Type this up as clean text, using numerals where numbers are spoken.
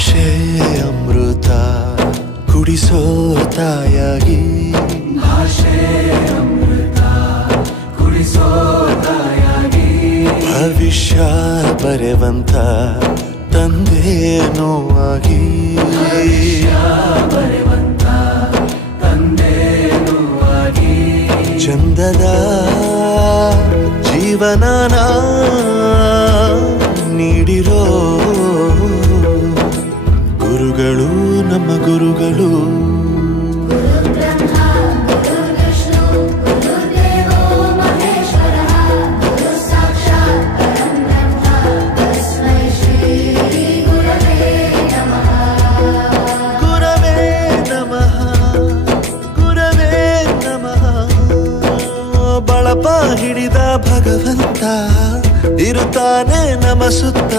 ಭಾಷೆ ಅಮೃತ ಕುಡಿಸೋ ತಾಯಾಗಿ ಭಾಷೆ ಅಮೃತ ಕುಡಿಸೋ ತಾಯಾಗಿ ಭವಿಷ್ಯ ಬರೆವಂತ ತಂದೇನೋ ಆಗಿ ಬರೆವಂತ ತಂದೇನೋ ಆಗಿ ಚಂದದ ಜೀವನನ ನೀಡಿರೋ ಗುರುಗಳು ನಮ್ಮ ಗುರುಗಳು ಬಳಪ ಹಿಡಿದ ಭಗವಂತ ಇರುತ್ತಾನೆ ನಮ ಸುತ್ತ